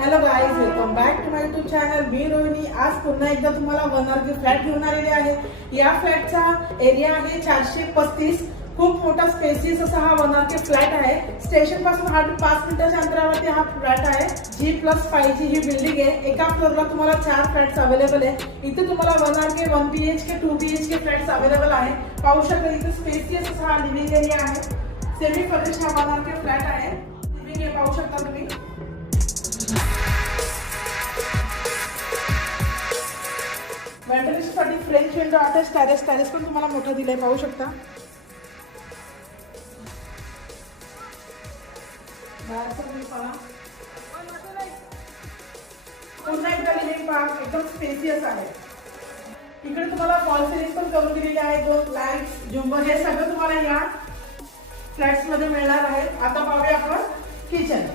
Hello guys, welcome back to my YouTube channel. मी रोहिणी आज पुन्हा एकदा तुम्हाला 1 आर के फ्लॅट घेऊन आलेले आहे. या फ्लॅटचा एरिया आहे 435. खूप मोठा स्पेसियस असा हा 1 आर के फ्लॅट आहे. स्टेशन पासून 5 मिनिटाच्या अंतरावरती हा फ्लॅट आहे. G+5 ही बिल्डिंग आहे. एका फ्लोअरला तुम्हाला 4 फ्लॅट्स अवेलेबल आहे. इथे तुम्हाला 1 आर के 1 BHK 2 BHK फ्लॅट्स अवेलेबल आहे. पाहू शकता इथे स्पेसियस असा हा लिव्हिंग एरिया आहे. सेमी फर्निश्ड हा 1 आर के फ्लॅट आहे. लिव्हिंग एरिया पाहू शकता तुम्ही. वेंटिलेशनसाठी फ्रेंच विंडो अटॅच टॅरेस पण तुम्हाला मोठं दिलंय, पाहू शकता. पुन्हा एकदा लिव्हिंग पार्क एकदम स्पेसियस आहे. इकडे तुम्हाला फॉल सिलिंग पण करून दिलेली आहे. 2 लाईट्स, झुंबर हे सगळं तुम्हाला या फ्लॅट्स मध्ये मिळणार आहे. आता पाहूया आपण किचन.